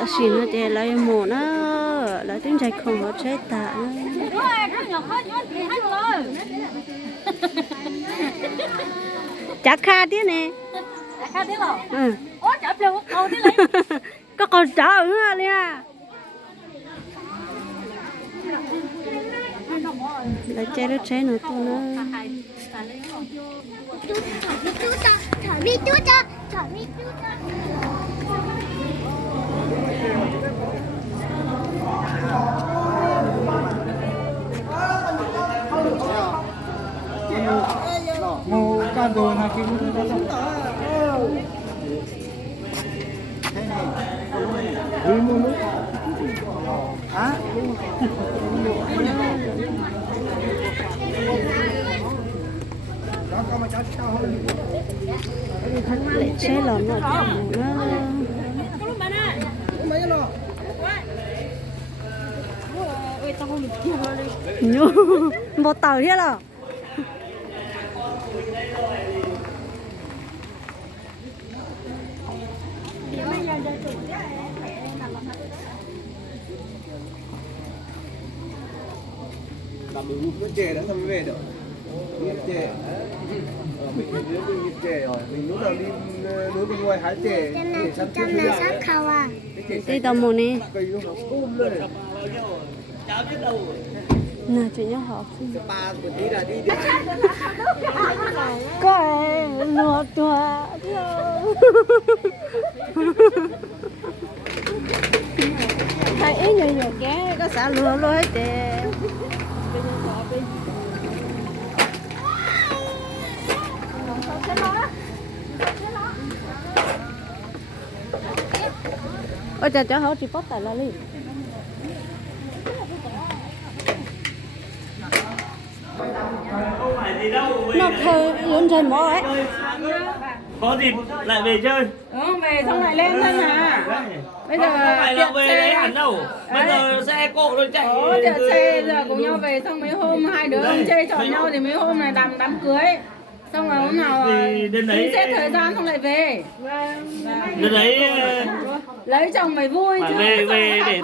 là xì nó để lấy mồ nó lấy tiếng trái không có trái tạ chắc kha thế nè ừ có con chó nữa nha lấy trái nó trái nó to nó Ngô can đồ là cái lấy trái lò nó nhô một tàu thế là làm mình nước chè đã xong mới về được nghiệp chè mình nghiệp chè rồi mình lúc nào đi núi bên ngoài hái chè để săn chè đi tàu mồ nè cây nó ôm lên nè chuyện nhau học ba một tí là đi có lúa chua thấy ít nhiều nhiều cái có xả lúa luôn hết trề ôi trời trời hổ chỉ bóp tại là đi nó thôi luôn trên mỏ ấy có dịp lại về chơi về xong lại lên thôi mà bây giờ không phải là về đấy hẳn đâu bây giờ xe cộ nó chạy xe giờ cùng nhau về xong mấy hôm hai đứa ông chơi chọn nhau thì mấy hôm này làm đám cưới xong rồi hôm nào đến đấy xét thời gian xong lại về đến đấy lấy chồng phải vui chứ về để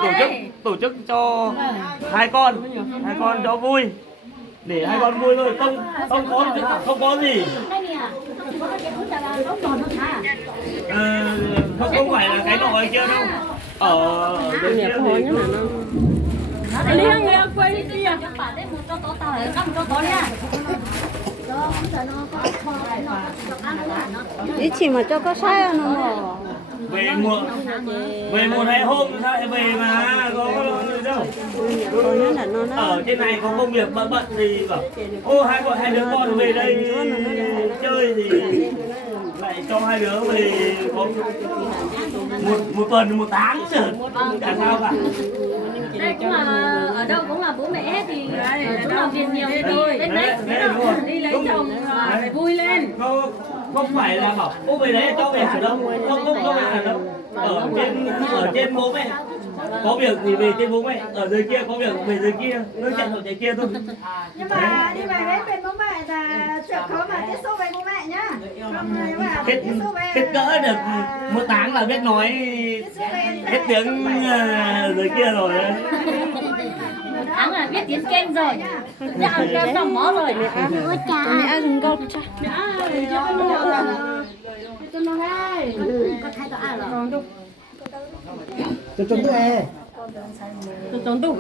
tổ chức cho hai con cho vui để hai con vui thôi không có gì không phải là cái nọ cái kia đâu ở bên kia thì liêng người quay đi ý chỉ mà cho có sai nó mà về một hai hôm sao về mà có đâu ở trên này có công việc bận gì bảo ô hai đứa con về đây chơi thì lại cho hai đứa về có một tuần một tháng chứ cả sao cả đây cũng là ở đâu cũng là bố mẹ thì cũng làm việc nhiều thì đi lên đấy đi lấy chồng phải vui lên không phải là bảo ô về đấy cho về ở đâu không phải ở đâu ở trên bố mẹ có việc thì về trên bố mẹ ở dưới kia có việc về dưới kia nó chạy ở dưới kia thôi nhưng mà đi về đấy bên bố mẹ là chuyện khó mà tiếp xúc với bố mẹ nhá hết cỡ được một tháng là biết nói hết tiếng dưới kia rồi đấy. tháng là biết tiếng kênh rồi đã xong mó rồi mẹ dùng câu cha cho chúng tôi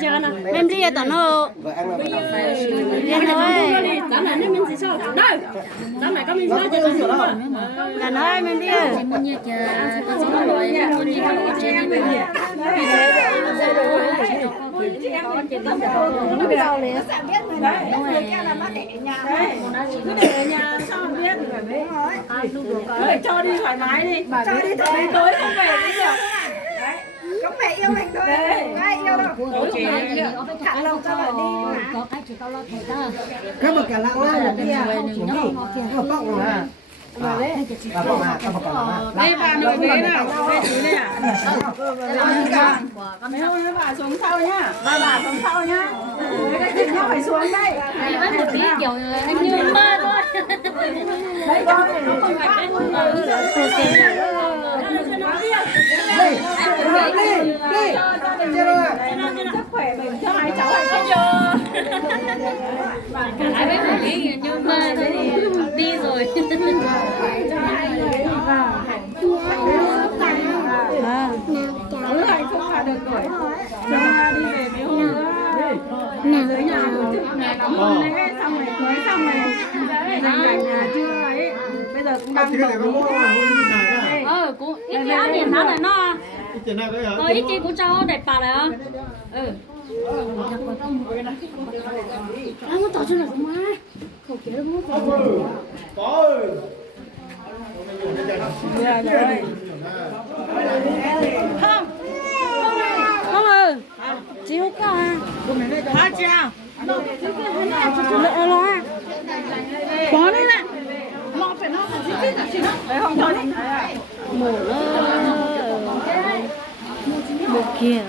chưa nó em đi tao nó vợ ăn là em nói tao này mình chỉ sao đây tao này có mình sao cho nó mà là nói em đi muốn như chờ có gì rồi muốn như có chuyện đi nó đau liền cứ để ở nhà sao không biết cho đi thoải mái đi cho đi thôi tối không về đi được có mẹ yêu mình thôi ai yêu đâu thả lòng cho bạn đi mà có cái chỉ có lo thấy đó các bậc cả lạng lai là kia ở bọng mà đây bà nội về nào về chú này à mấy hôm nữa bà xuống sau nhá bà xuống sau nhá cái chị nó phải xuống đây này vẫn một tí kiểu anh như mơ thôi đây con này nó không phải sức khỏe mình cho hai cháu hay không? Ai biết một tí nhưng mà thế thì đi rồi. Cho hai người hạnh phúc là được rồi. Đi về mấy hôm nữa dưới nhà tổ chức làm hôn lễ xong rồi cưới xong rồi dành cả nhà chưa ấy, bây giờ cũng đang tổ Cũng ít cái áo điện nó này nó. Ít cái cũng cho đẹp bà này. Anh muốn tỏ cho là gì mà? Khẩu kế nó muốn không? Không ơi. Chị hút có à? hả chị à? Lỡ lo à? Có đấy nè. Nó phải nó là gì chứ? Đấy không cho đi. Mổ một kia.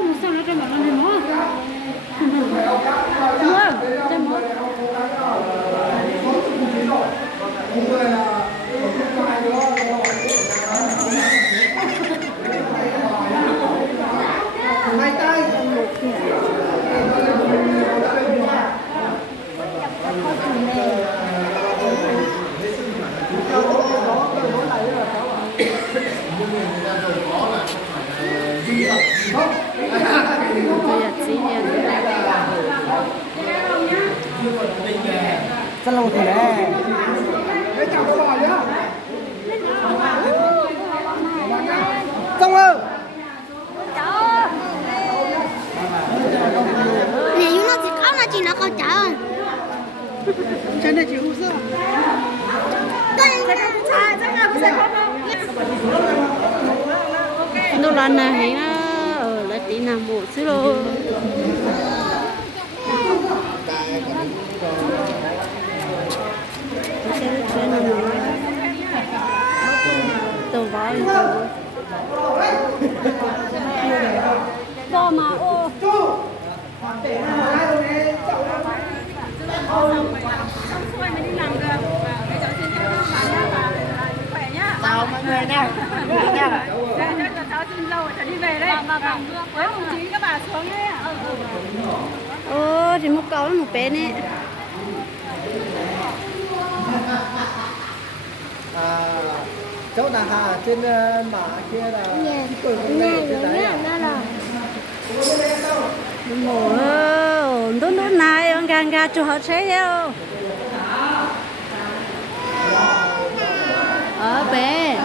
Một sao nó cái bảo nó mua. Mua, cho mua. hai tay rất lâu rồi đấy. Xong ơi. Này nó chỉ có là chỉ nó có chở. Chân này chị hút sữa. Nó lần này nó ở lại tí nào bộ xíu rồi. Tàu vó đi to mà ô. Chào mọi người nha. Cháu xin dâu cháu đi về đây. Với đồng chí các bà xuống nhé. Ô, thì một câu một bé nè. Chỗ đà hà trên mã kia là Mổ đốt đốt này ông gan ga cho họ chế theo. Ở bé.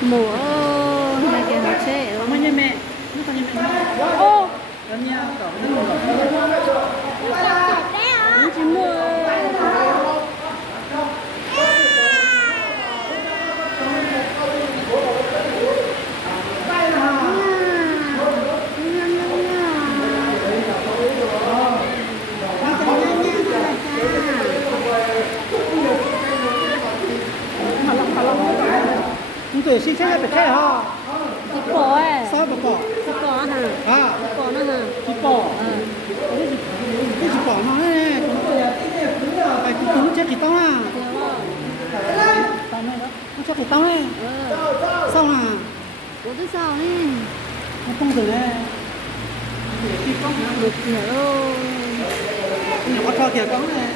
Mổ này kìa họ chế. Cảm ơn mẹ. Ô. Cảm ơn Chị mua. chúng tôi xin phép phải ha. Chị bỏ ấy. Sao mà bỏ? Chị bỏ hả? À, Chị bỏ nó hả? chị bỏ. Cái chị bỏ nó này. Phải cũng chết chị tao à. Tao này đó. Nó chết chị tao này. Sao à? Ủa cái sao nè? Nó không được này. Được kìa đâu. Nó có cho kìa con này.